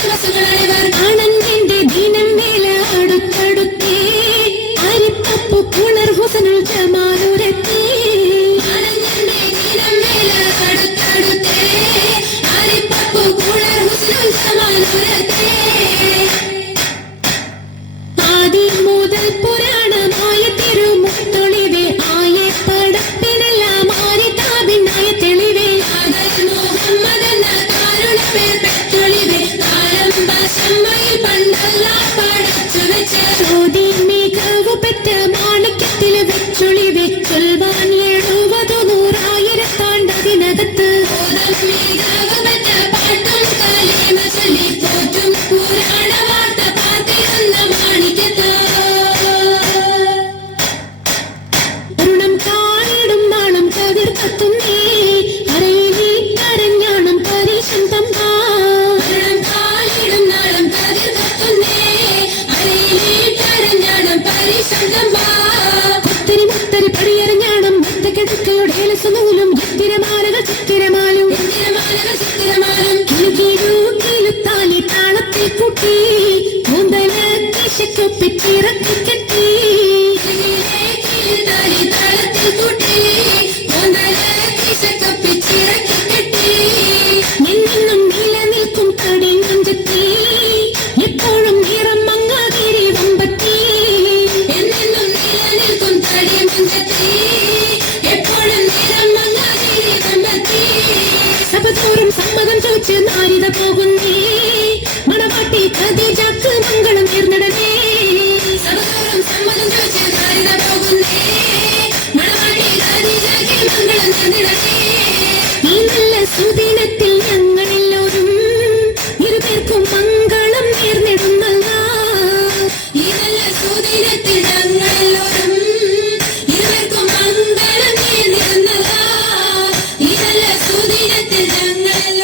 ദിവസങ്ങളടവർ ആനന്ദിന്റെ ദിനം വേല അടുത്തടുത്തേ അരിപ്പപ്പു പുണർ ഹുസനുൽ ജമാലുരത്തേ ആദി മുതൽ പുരാണമായ തിരുമുത്തൊളിവേ ആയ പടപ്പിനെല്ലാം ആരി താപിനായ തെളിവേ ചോദി മികവു പെറ്റ മാണിക്യത്തിൽ വെച്ചൊളിവേ ചൊൽവാൻ 70 100,000 അരുണം കാണിടും നാളം കതിർക്കത്തുന്നേ അരയിലി കരഞ്ഞാണം പരീശം തമ്പാ മുത്തരി മുത്തരി പടിയറിഞ്ഞാണം മുത്തക്കെടുക്കയുടെ ഏലസുനൂലും ചിത്തിരമാലകൾ ചിത്തിരമാലും കിലുത്താലി താളത്തിൽ കൂട്ടി മുന്തല കിശക്കൊപ്പിച്ചിറക്കി കെട്ടി എന്നും നിലനിൽക്കും തടി നെഞ്ചത്തി എപ്പോഴും നിറം മങ്ങാതിരി വമ്പത്തി സഭത്തോറും സമ്മതം ചോദിച്ച് നാരിത പോകുന്നേ മണവാട്ടി ഖദീജക്ക് മംഗളം നേർന്നിടണേ ഈ നല്ല സുദിനത്തിൽ ഞങ്ങളെല്ലാവരും ഇരുപേർക്കും മംഗളം നേർന്നിടുന്നല്ല ഈ നല്ല സുദിനത്തിൽ ഞങ്ങൾ